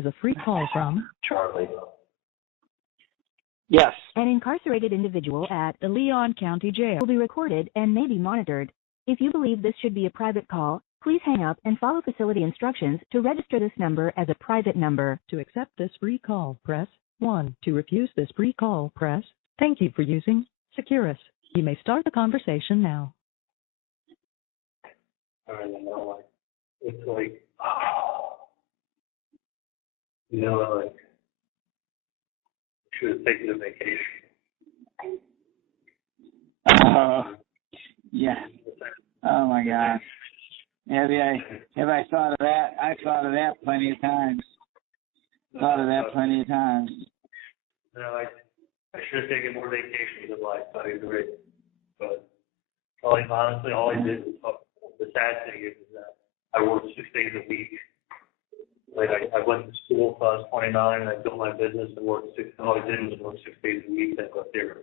is a free call from Charlie. Yes. an incarcerated individual at the Leon County Jail will be recorded and may be monitored. If you believe this should be a private call, please hang up and follow facility instructions to register this number as a private number. To accept this free call, press 1. To refuse this free call, press thank you for using Securus. You may start the conversation now. I don't know, like, it's like, oh, you know, like, should have taken a vacation. Yeah. Oh my gosh. Have I thought of that? I've thought of that plenty of times. You know, I should have taken more vacations in life, I agree. But honestly, all I did was, the sad thing is that I worked 6 days a week. Like, I went to school until I was 29, and I built my business and worked all I did was work 6 days a week and got there.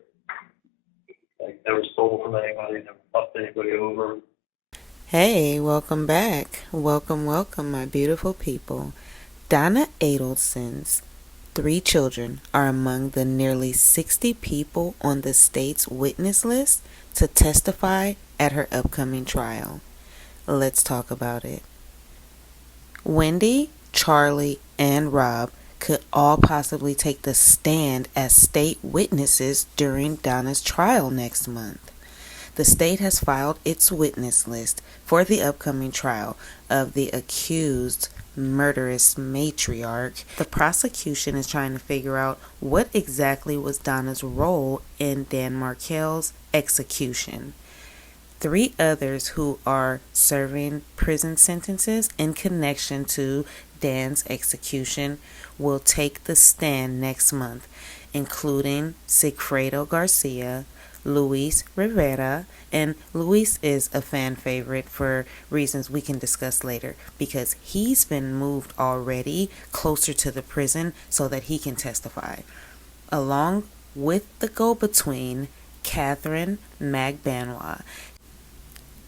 Like, never stole from anybody, never fucked anybody over. Hey, welcome back. Welcome, my beautiful people. Donna Adelson's 3 children are among the nearly 60 people on the state's witness list to testify at her upcoming trial. Let's talk about it. Wendy, Charlie, and Rob could all possibly take the stand as state witnesses during Donna's trial next month. The state has filed its witness list for the upcoming trial of the accused murderous matriarch. The prosecution is trying to figure out what exactly was Donna's role in Dan Markel's execution. 3 others who are serving prison sentences in connection to Dan's execution will take the stand next month, including Sigfredo Garcia, Luis Rivera, and Luis is a fan favorite for reasons we can discuss later because he's been moved already closer to the prison so that he can testify, along with the go-between Catherine Magbanwa.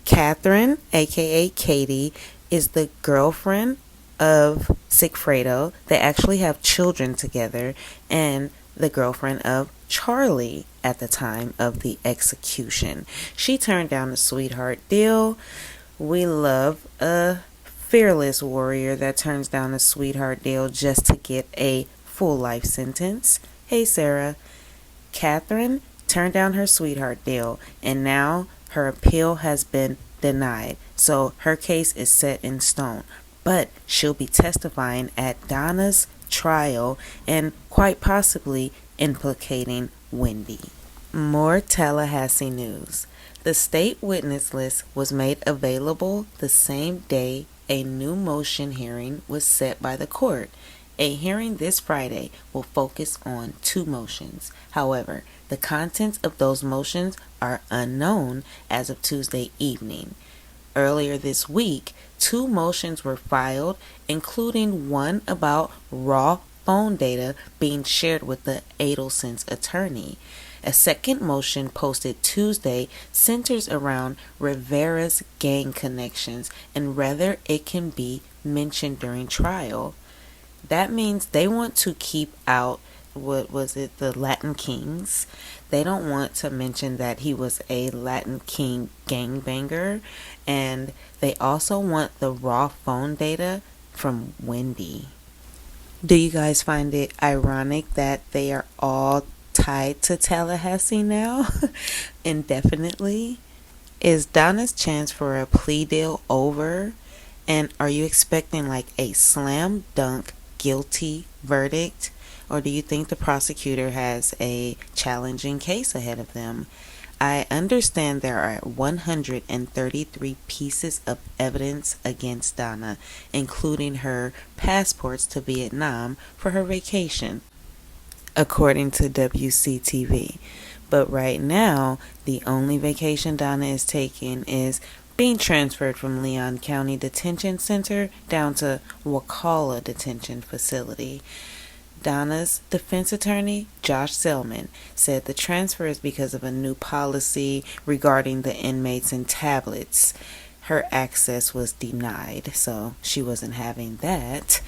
Catherine, aka Katie, is the girlfriend of Sigfredo. They actually have children together, and the girlfriend of Charlie at the time of the execution. She turned down a sweetheart deal. We love a fearless warrior that turns down a sweetheart deal just to get a full life sentence. Hey Sarah. Catherine turned down her sweetheart deal, and now her appeal has been denied, so her case is set in stone. But she'll be testifying at Donna's trial and quite possibly implicating Wendy. More Tallahassee news. The state witness list was made available the same day a new motion hearing was set by the court. A hearing this Friday will focus on 2 motions. However, the contents of those motions are unknown as of Tuesday evening. Earlier this week, 2 motions were filed, including one about raw phone data being shared with the Adelson's attorney. A second motion posted Tuesday centers around Rivera's gang connections and whether it can be mentioned during trial. That means they want to keep out, the Latin Kings. They don't want to mention that he was a Latin King gangbanger, and they also want the raw phone data from Wendy. Do you guys find it ironic that they are all tied to Tallahassee now? Indefinitely? Is Donna's chance for a plea deal over? And are you expecting like a slam dunk guilty verdict? Or do you think the prosecutor has a challenging case ahead of them? I understand there are 133 pieces of evidence against Donna, including her passports to Vietnam for her vacation, according to WCTV. But right now, the only vacation Donna is taking is being transferred from Leon County Detention Center down to Wakulla Detention Facility. Donna's defense attorney, Josh Selman, said the transfer is because of a new policy regarding the inmates and tablets. Her access was denied, so she wasn't having that.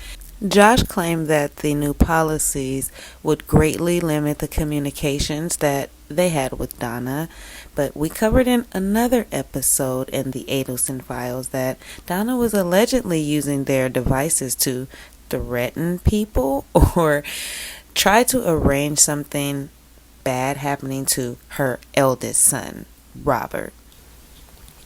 Josh claimed that the new policies would greatly limit the communications that they had with Donna, but we covered in another episode in the Adelson files that Donna was allegedly using their devices to threaten people or try to arrange something bad happening to her eldest son, Robert.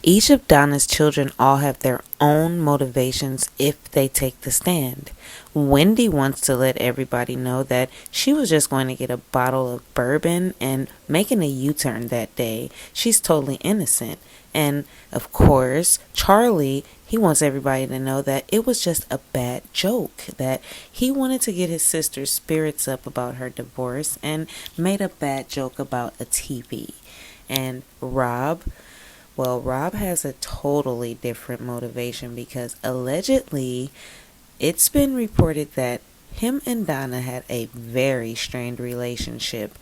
Each of Donna's children all have their own motivations if they take the stand. Wendy wants to let everybody know that she was just going to get a bottle of bourbon and making a U-turn that day. She's totally innocent. And, of course, Charlie, he wants everybody to know that it was just a bad joke, that he wanted to get his sister's spirits up about her divorce and made a bad joke about a TV. And Rob, well, Rob has a totally different motivation because allegedly it's been reported that him and Donna had a very strained relationship.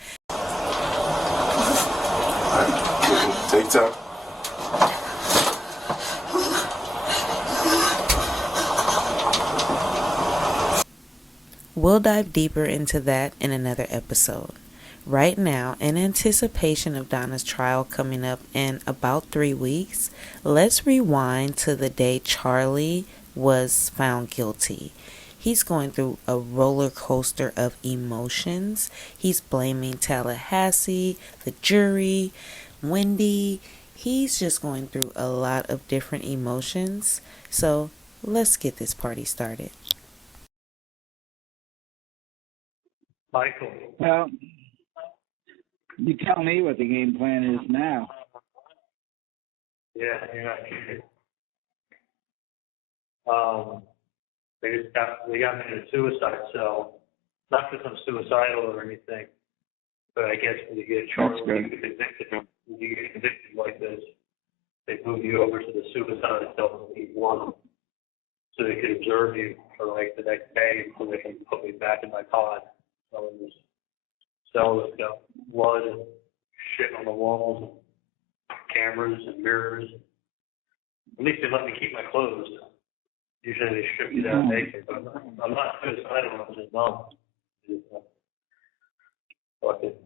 Take time. We'll dive deeper into that in another episode. Right now, in anticipation of Donna's trial coming up in about 3 weeks, let's rewind to the day Charlie was found guilty. He's going through a roller coaster of emotions. He's blaming Tallahassee, the jury, Wendy. He's just going through a lot of different emotions. So let's get this party started. Michael. Well, you tell me what the game plan is now. Yeah, you're not kidding. They got me in a suicide cell. Not because I'm suicidal or anything, but I guess when you get charged, when you get convicted like this, they move you over to the suicide cell in one, so they could observe you for like the next day until they can put me back in my pod. So in this cell that's got blood and shit on the walls, and cameras and mirrors. At least they let me keep my clothes. Usually they strip you down naked, but I'm not suicidal, I'm just numb. Fuck it.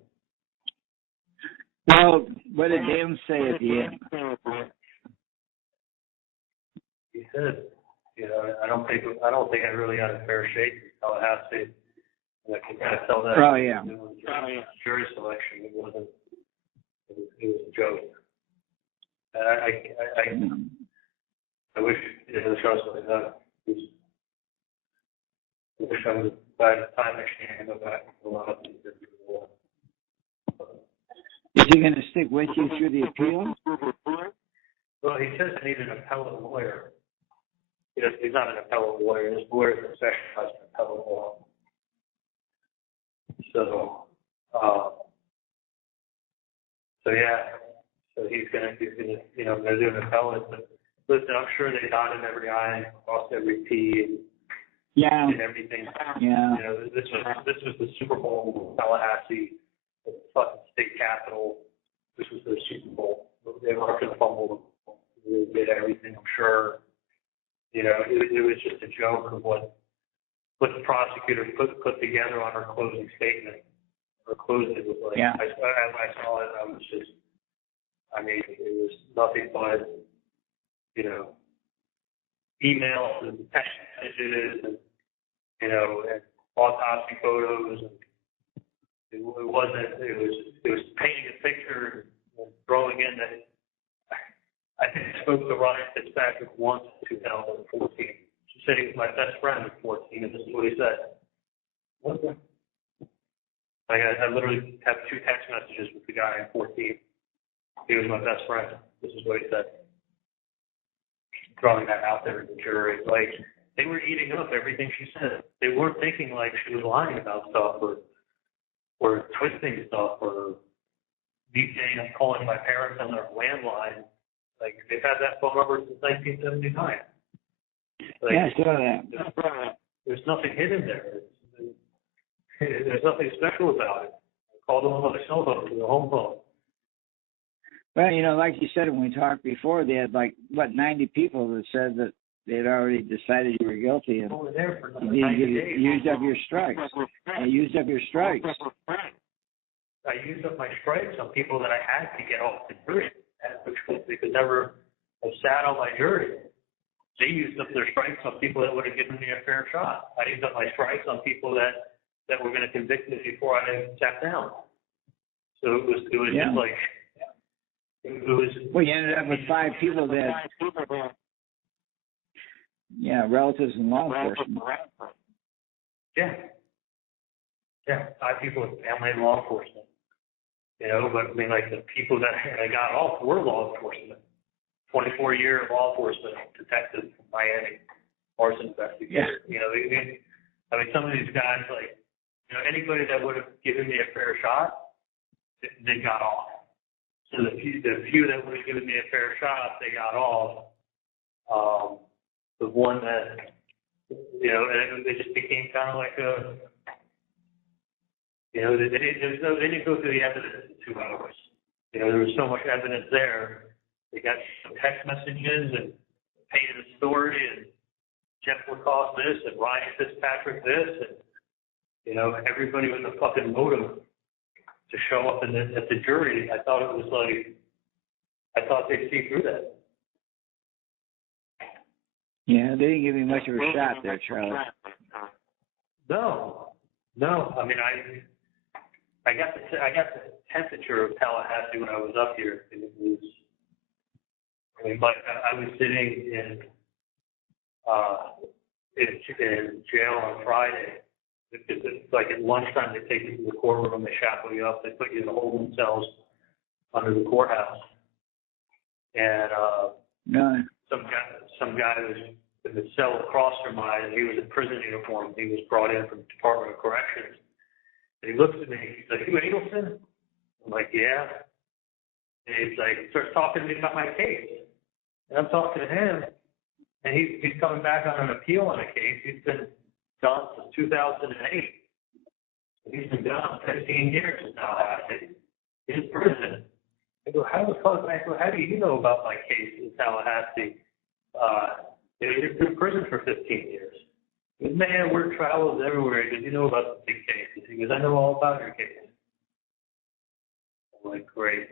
Well, what did Dan say at the end? He said, I don't think I really got a fair shake in Tallahassee. And I can kind of tell that. Oh, yeah. Jury selection, it was a joke. And I wish it was just like that. I wish I was by the time next year I go back to a lot of things. Is he going to stick with you through the appeal? Well, he says I need an appellate lawyer. He's not an appellate lawyer. His lawyer is specialized in appellate law. So yeah. So he's gonna they're doing appellate. But listen, I'm sure they dotted every I, crossed every T, and everything. Yeah. This was the Super Bowl in Tallahassee, the fucking state capitol. This was their Super Bowl. They were going to fumble. They did everything. I'm sure. It was just a joke of what the prosecutor put together on her closing statement. Her closing was like, as I saw it, I was just, it was nothing but, emails and text messages and, and autopsy photos. And it was painting a picture and throwing in that. I think I spoke to Ryan Fitzpatrick once in 2014. She said he was my best friend at 14, and this is what he said. What the? Like, I literally have 2 text messages with the guy at 14. He was my best friend. This is what he said. Throwing that out there in the jury. Like, they were eating up everything she said. They weren't thinking like she was lying about stuff or twisting stuff or saying I'm calling my parents on their landline. Like, they've had that phone number since 1979. Like, I saw that. There's nothing hidden there. There's nothing special about it. I called them on my cell phone to the home phone. Well, like you said when we talked before, they had 90 people that said that they'd already decided you were guilty, and Over there for you another 90 didn't days. used up your strikes. You used up your strikes. I used up my strikes on people that I had to get off the jury, which they could never have sat on my jury. They used up their strikes on people that would have given me a fair shot. I used up my strikes on people that were going to convict me before I sat down. So it was Yeah. just like, it was. Well, you ended up with 5 people that, relatives in law enforcement. Yeah. Yeah, 5 people with family and law enforcement. You know, but I mean, like the people that I got off were law enforcement. 24-year law enforcement detective from Miami, arson investigator. Yeah. You know, I mean, some of these guys, like, you know, anybody that would have given me a fair shot, they got off. So the few that would have given me a fair shot, they got off. The one that, you know, and it just became kind of like a, you know, they didn't go through the evidence in 2 hours. You know, there was so much evidence there. They got some text messages and painted a story, and Jeff Lacoste this, and Ryan Fitzpatrick this, and, you know, everybody with a fucking motive to show up at the jury. I thought it was like, I thought they'd see through that. Yeah, they didn't give you much of a shot there, Charlie. No. I mean, I got the temperature of Tallahassee when I was up here, and it was. I mean, but I was sitting in jail on Friday. It's like at lunchtime, they take you to the courtroom, they shackle you up, they put you in the holding cells under the courthouse. And some guy was in the cell across from mine, and he was in prison uniform. He was brought in from the Department of Corrections. And he looks at me, he's like, "You Adelson?" I'm like, "Yeah." And he's like, starts talking to me about my case. And I'm talking to him, and he's coming back on an appeal on a case. He's been gone since 2008. He's been gone 15 years now. He's in prison. I go, how do you know about my case in Tallahassee? He's been in prison for 15 years. He goes, "Man, we're travelers everywhere." He goes, "You know about the big cases." He goes, "I know all about your case." I'm like, "Great.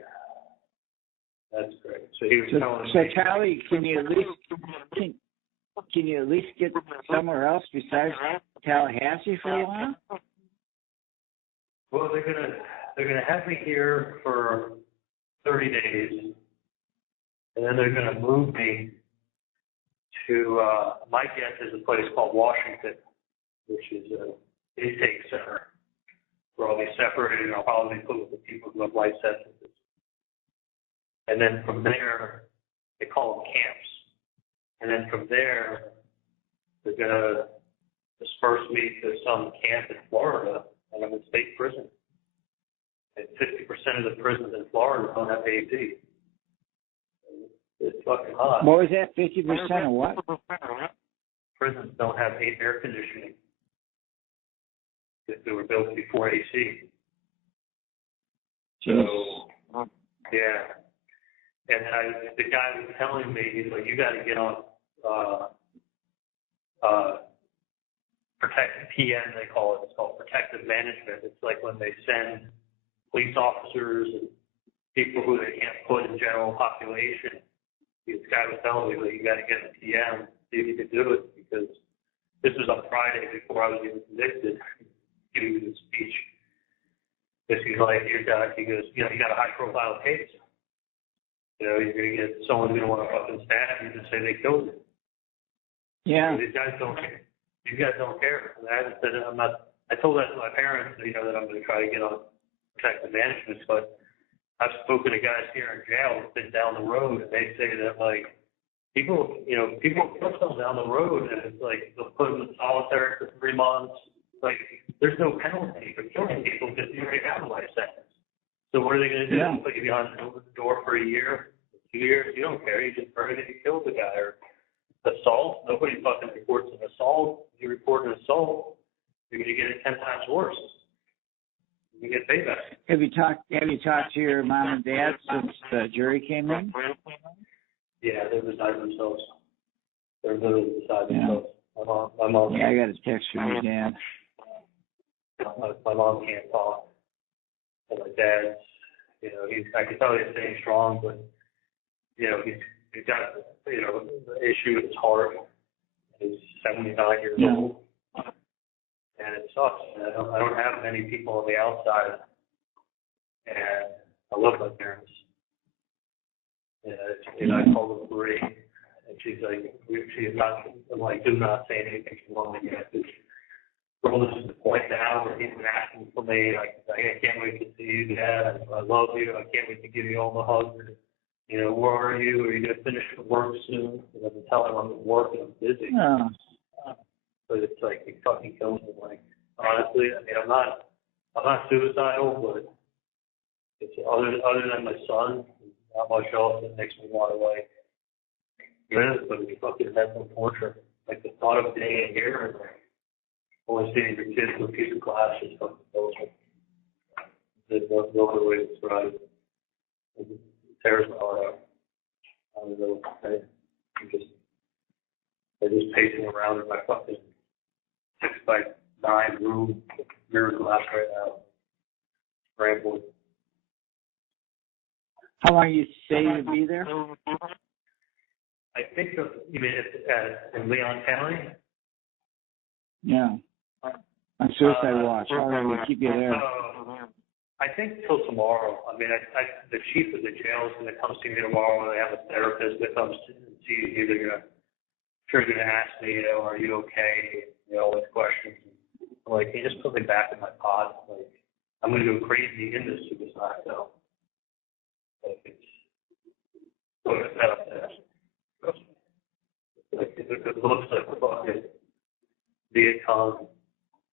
That's great." So he was telling me. So Charlie, can you at least get somewhere else besides Tallahassee for a while? Well, they're gonna have me here for 30 days, and then they're gonna move me to my guess is a place called Washington, which is a intake center where I'll be separated, and I'll probably be put with the people who have life sentences. And then from there, they call them camps. And then from there, they're going to disperse me to some camp in Florida, and I'm in state prison. And 50% of the prisons in Florida don't have AC. It's fucking hot. What was that, 50% of what? Prisons don't have air conditioning. They were built before AC. So, yeah. And the guy was telling me, he's like, "You got to get on protective PM," they call it. It's called protective management. It's like when they send police officers and people who they can't put in general population. This guy was telling me that you got to get the PM, see if you can do it, because this was on Friday before I was even convicted. Giving me the speech. Because he's like, he goes, you got a high profile case. You know, you're going to get, someone's going to want to fucking stab you and say they killed you. Yeah. So these guys don't care. These guys don't care. And I told that to my parents, you know, that I'm going to try to get on protective management, but I've spoken to guys here in jail who've been down the road, and they say that, like, people kill themselves down the road, and it's like, they'll put them in solitary for 3 months. Like, there's no penalty for killing people because you already have a life sentence. So what are they going to do? Yeah. Put you behind the door for a year, 2 years? You don't care. You just heard that you killed the guy. Or assault. Nobody fucking reports an assault. If you report an assault, you're going to get it 10 times worse. You get payback. Have you talked to your mom and dad since the jury came in? Yeah, they resigned themselves. They're literally beside Yeah. themselves. My mom Yeah, I got a text from your dad. my mom can't talk. And my dad's, I can tell he's staying strong, but, he's got, the issue with his heart. He's 79 years Yeah. old. And it sucks. I don't have many people on the outside. And I love my parents. And I called her Marie, and she's like, I'm like, do not say anything to mom yet. We're this is the point now where he's been asking for me, like, I can't wait to see you, Dad. I love you. I can't wait to give you all the hugs. Where are you? Are you going to finish the work soon? And I've been telling him I'm at work and I'm busy. Oh. But it's like, it fucking kills me. Like, honestly, I'm not suicidal, but it's other than my son, not much else that makes me want to, like, live, but it's fucking mental torture. Like, the thought of being in here and, like, only seeing your kids with a piece of glass is fucking bullshit. There's no other way to describe it. It tears my heart out. I don't know. I'm just pacing around in my fucking 6x9 room, mirror glass right now. Rambling. How long you say you'd be there? I think you mean in Leon County? Yeah. On suicide watch. How long will keep you there? I think till tomorrow. The chief of the jail is going to come see me tomorrow, and they have a therapist that comes to see you. They're going to ask me, are you okay? All these questions. I'm like, can you just put me back in my pod? Like, I'm going to go crazy in this suicide, though. Like, it's set up there. Like, it looks like a fucking Viet Cong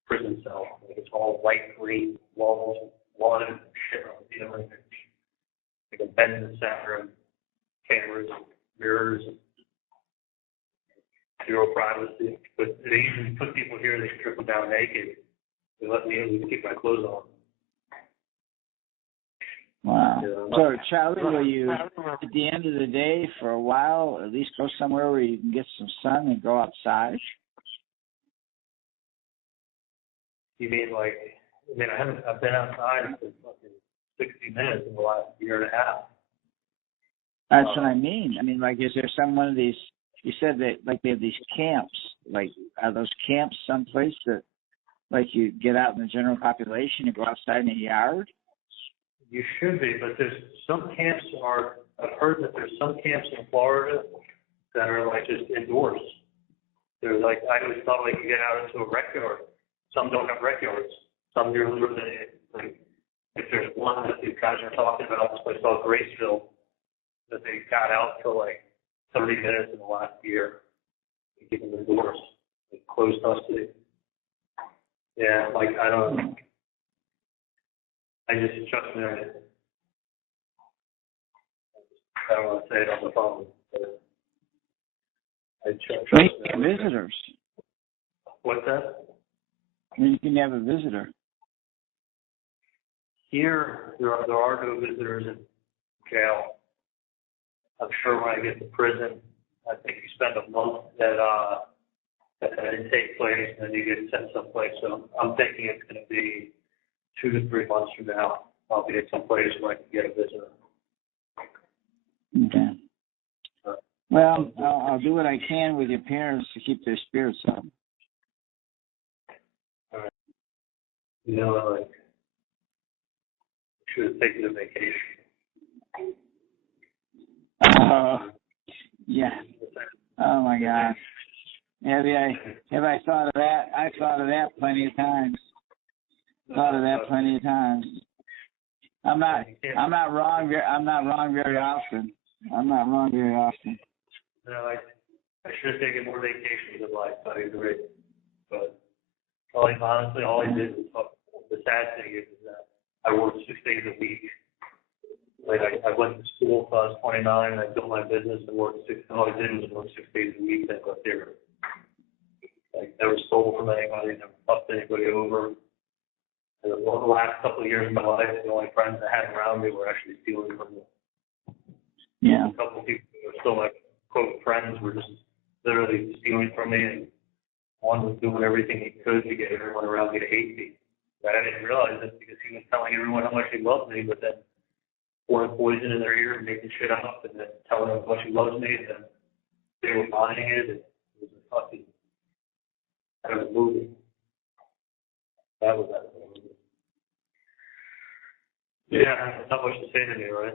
prison cell. Like, it's all light green walls, water, and shit on the ceiling. Like a bed in the center, and cameras, and mirrors, and zero privacy. But they usually put people here, they strip them down naked. They let me in, keep my clothes on. Wow. Yeah. So, Charlie, will you, at the end of the day, for a while, at least go somewhere where you can get some sun and go outside? You mean like, I've been outside for fucking 60 minutes in the last year and a half. That's what I mean. Like, is there some one of these, you said that, like, they have these camps. Like, are those camps someplace that, like, you get out in the general population and go outside in a yard? You should be, but there's some camps I've heard that there's some camps in Florida that are like just indoors. They're like, I always thought like you get out into a rec yard. Some don't have rec yards. Some you're literally, like, if there's one that these guys are talking about, this place called Graceville, that they got out for like 30 minutes in the last year to keep them indoors, like closed custody. Yeah, like, I don't trust me. I don't want to say it on the phone, but I trust They me. have visitors. What's that? You can have a visitor. Here, there are no visitors in jail. I'm sure when I get to prison, I think you spend a month that intake place, and then you get sent someplace. So I'm thinking it's going to be 2 to 3 months from now. I'll be at some place where I can get a visitor. Okay. Well, I'll do what I can with your parents to keep their spirits up. All right. Like, should have taken a vacation. Yeah. Oh my gosh. Have I thought of that? I've thought of that plenty of times. I'm not wrong very often. I should have taken more vacations in life. I agree. But honestly, all I did was the sad thing is that I worked 6 days a week. Like I went to school till I was 29, and I built my business and worked all I did was work 6 days a week. I got there. Like, never stole from anybody, never fucked anybody over. And the last couple of years of my life, the only friends I had around me were actually stealing from me. Yeah. A couple of people who were still like quote friends were just literally stealing from me, and one was doing everything he could to get everyone around me to hate me. But I didn't realize it because he was telling everyone how much he loved me, but then pouring poison in their ear and making shit up, and then telling them how much he loves me, and then they were buying it, and it was a fucking kind of a movie. That was that movie. Yeah, not much to say to me, right?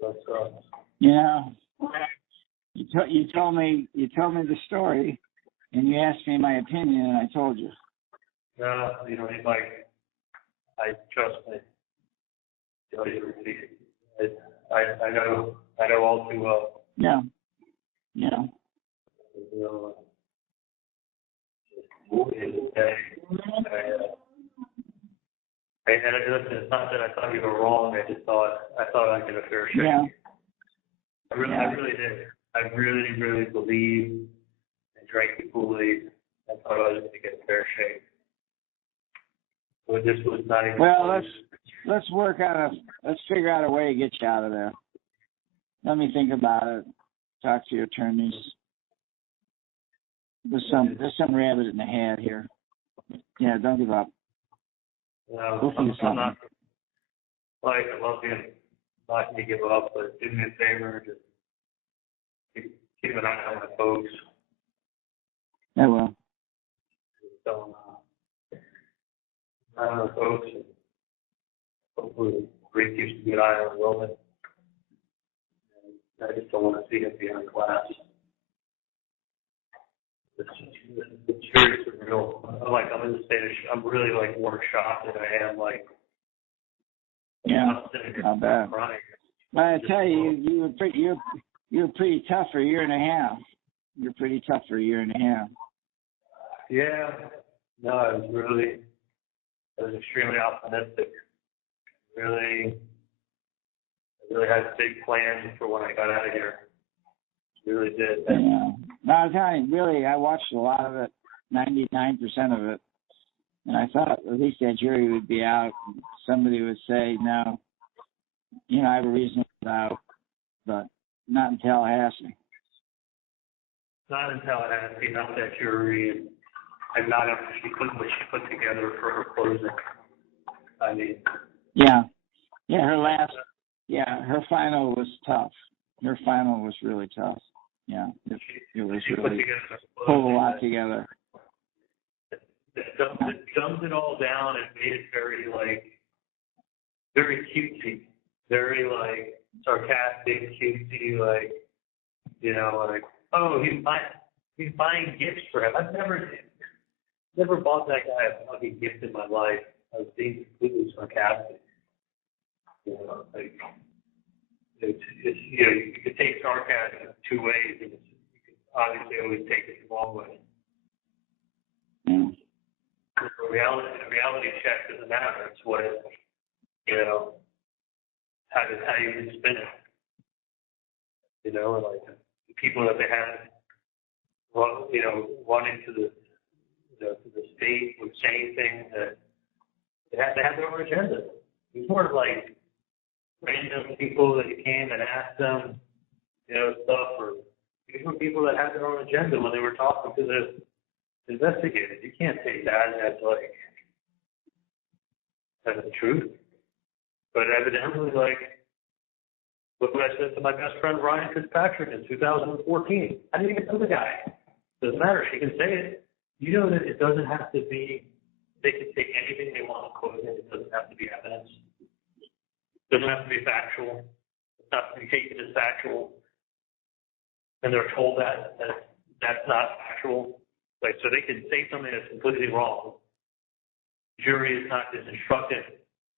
That's Yeah. You told me the story, and you asked me my opinion, and I told you. no, you know, he's like, I trust me. You know, I know all too well. Yeah. Yeah. You know, it's not that I thought you were wrong. I thought I did a fair shake. Yeah. I really did. I really believed and drank the Kool-Aid. I thought I was going to get a fair shake. But this was not even. Well, let's figure out a way to get you out of there. Let me think about it. Talk to your attorneys. There's some rabbit in the hat here. Yeah, don't give up. No, I'm not. Like, I love you. Not to give up, but do me a favor, just keep an eye on my folks. I will. Don't, eye on my folks, and hopefully Rick keeps a good eye on Roman. And I just don't want to see him behind glass. It's very surreal. I'm in the state of. I'm really like more shocked than I am like. Yeah, not bad. Crying. Well, I tell you, you were pretty tough for a year and a half. You're pretty tough for a year and a half. Yeah. No, I was extremely optimistic. I really had big plans for when I got out of here. Really did. Yeah. No, I was telling you, really, I watched a lot of it, 99% of it, and I thought at least that jury would be out. And somebody would say, no, you know, I have a reason to out, but not in Tallahassee. Not in Tallahassee, not that jury, and not after what she put together for her closing. I mean. Yeah. Yeah, her final was tough. Her final was really tough. Yeah, it was really pulled a lot together. It dumbed it all down and made it very cutesy, very sarcastic, cutesy, oh, he's buying gifts for him. I've never bought that guy a fucking gift in my life. I was being completely sarcastic. You could take sarcasm two ways, and you could obviously always take it the wrong way. Mm. The reality check doesn't matter. It's what how you can spin it. The people that they had, run into the state with saying things that they had their own agenda. It was more of like random people that you came and asked them, stuff, or these were people that had their own agenda when they were talking to the investigators. You can't take that as the truth. But evidently, look what I said to my best friend Ryan Fitzpatrick in 2014. I didn't even know the guy. Doesn't matter. She can say it. You know that it doesn't have to be. They can take anything they want to quote it. It doesn't have to be evidence. It doesn't have to be factual. It's not to be taken as factual. And they're told that that's not factual. So they can say something that's completely wrong. The jury is not as instructed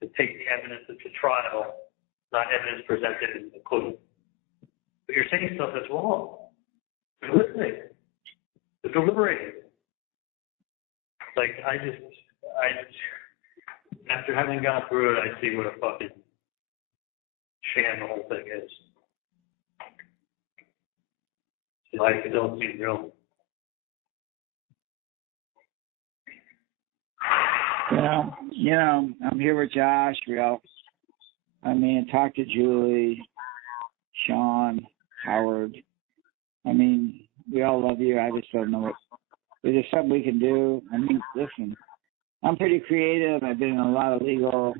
to take the evidence at the trial, not evidence presented in the court. But you're saying stuff that's wrong. They're listening. They're deliberating. I just, after having gone through it, I see what a fucking sham the whole thing is. It don't seem real. I'm here with Josh. Talk to Julie, Sean, Howard. we all love you. I just don't know what. Is there something we can do? I mean, listen, I'm pretty creative. I've been in a lot of legal.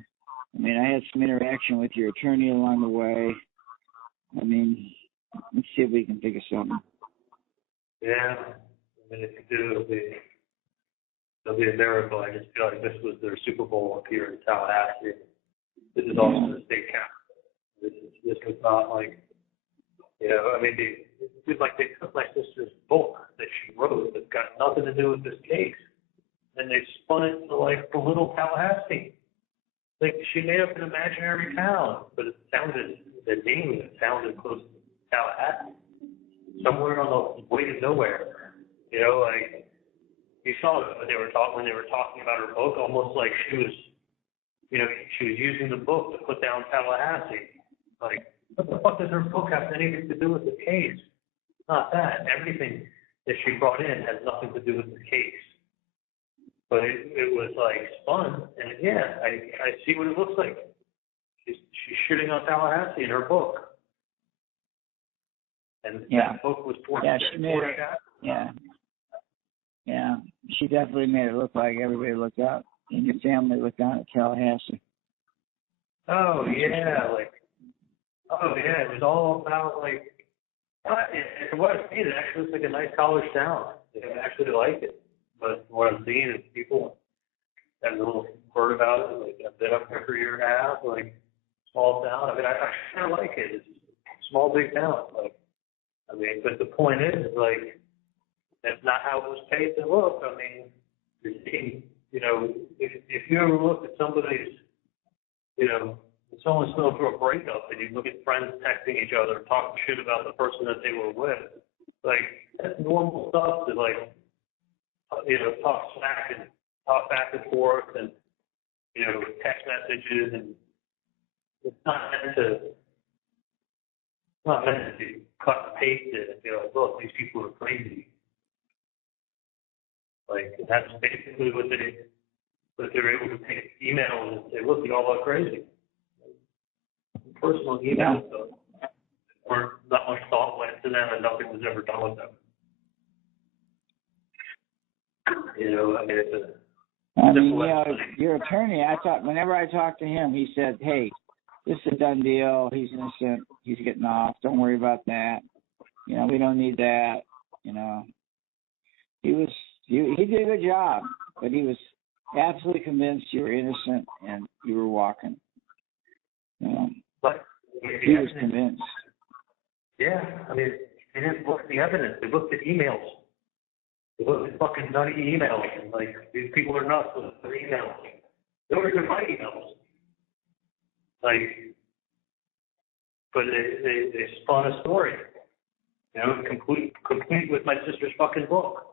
I mean, I had some interaction with your attorney along the way. I mean, let's see if we can think of something. Yeah, I mean, if you do, it'll be a miracle. I just feel like this was their Super Bowl up here in Tallahassee. This is also the state capital. This was not like, I mean, they took my sister's book that she wrote that's got nothing to do with this case, and they spun it to like the little Tallahassee. Like she made up an imaginary town, but the name sounded close to Tallahassee, somewhere on the way to nowhere. Like you saw it when they were talking about her book, almost like she was using the book to put down Tallahassee. Like, what the fuck does her book have anything to do with the case? Not that. Everything that she brought in has nothing to do with the case. But it was like spun, and yeah, I see what it looks like. She's shitting on Tallahassee in her book. And that book was Yeah, she definitely made it look like everybody looked out, and your family looked down at Tallahassee. Oh yeah, it was all about like. From what I've seen, it actually looks like a nice college town. I actually like it. But what I'm seeing is people have a little word about it. Like I've been up there for a year and a half. Like small town. I mean, I kind of like it. It's a small, big town. Like, I mean, but the point is, like, that's not how it was paid to look. I mean, you're seeing, if you ever look at somebody's, if someone's going through a breakup and you look at friends texting each other, talking shit about the person that they were with, like that's normal stuff to like. Talk smack and talk back and forth and, text messages, and it's not meant to be cut and pasted and be like, look, these people are crazy. Like, that's basically what they're able to take emails and say, look, you all are crazy. Personal emails, though, where not much thought went to them and nothing was ever done with them. Your attorney, whenever I talked to him, he said, hey, this is a done deal. He's innocent. He's getting off. Don't worry about that. We don't need that. He did a good job, but he was absolutely convinced you were innocent and you were walking. But he was convinced. Yeah, I mean, they didn't look at the evidence. They looked at emails. They looked at fucking nutty emails. And, like, these people are nuts with their emails. They don't even write emails. Like, but they spun a story. Complete with my sister's fucking book.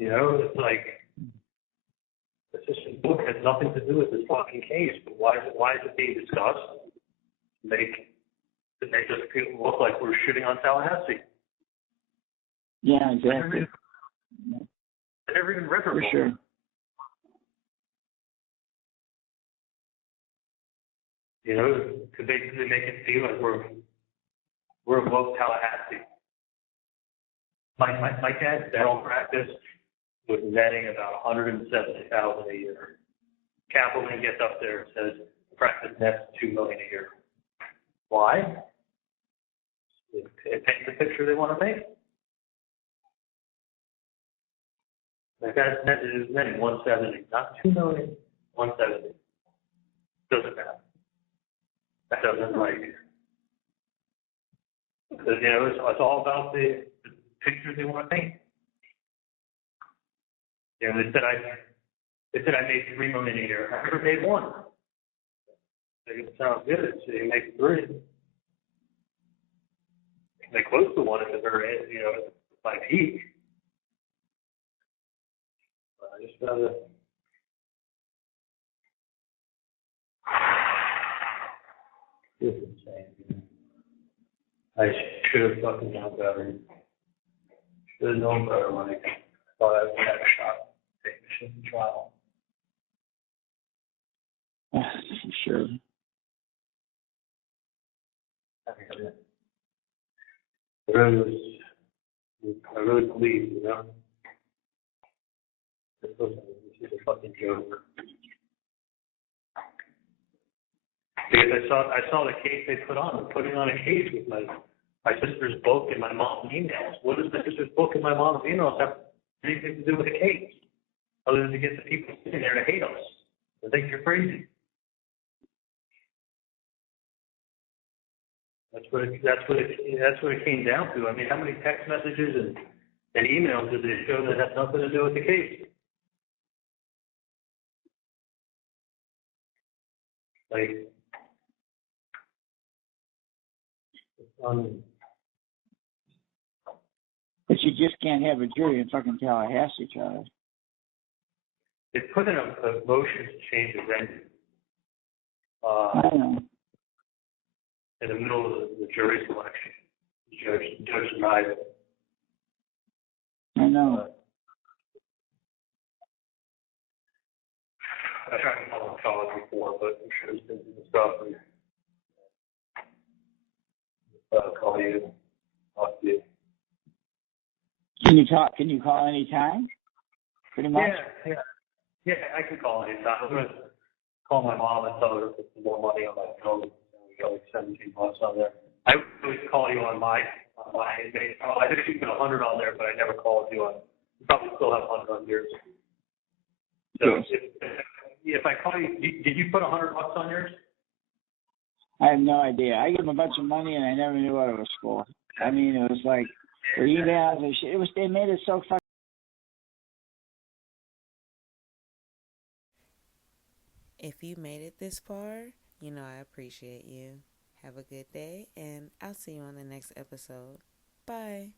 It's like, the sister's book has nothing to do with this fucking case, but why is it being discussed? To make us look like we're shooting on Tallahassee. Yeah, exactly. I never even read her book. For sure. To basically make it feel like we're above Tallahassee. My dad's dental practice was netting about $170,000 a year. Kaplan gets up there and says the practice nets $2 million a year. Why? It paints the picture they want to make. My dad's netting 170, not $2 million, 170. Doesn't matter. That doesn't like. Because it's all about the picture they want to paint. They said I made $3 million a year. I never made one. It sounds good. So you make 3. They close to 1 at the very end, by peak. I just gotta. This is insane. I should have fucking known better. Should have known better when I thought I was going to have a shot at taking the shit in trial. Sure. I really believe, this is a fucking joke. Because I saw the case they put on. They're putting on a case with my sister's book and my mom's emails. What does my sister's book and my mom's emails have anything to do with the case? Other than to get the people sitting there to hate us. They think you're crazy. That's what it came down to. I mean, how many text messages and emails did they show that have nothing to do with the case? Like, But you just can't have a jury in fucking Tallahassee, Charlie. they put in a motion to change the venue. I know. In the middle of the jury selection. The judge denied it. I know. I tried to call him college before, but I'm sure he's been doing stuff. And, call you. Talk to you. Can you call anytime? Pretty much? Yeah, I can call anytime. I'm going to call my mom and tell her to put some more money on my phone. We got like $17 on there. I always call you on my inmate. I think you put 100 on there, but I never called you on. You probably still have 100 on yours. So if I call you, did you put $100 on yours? I have no idea. I gave them a bunch of money and I never knew what it was for. I mean, it was like the emails and shit. They made it so fucking. If you made it this far, I appreciate you. Have a good day, and I'll see you on the next episode. Bye.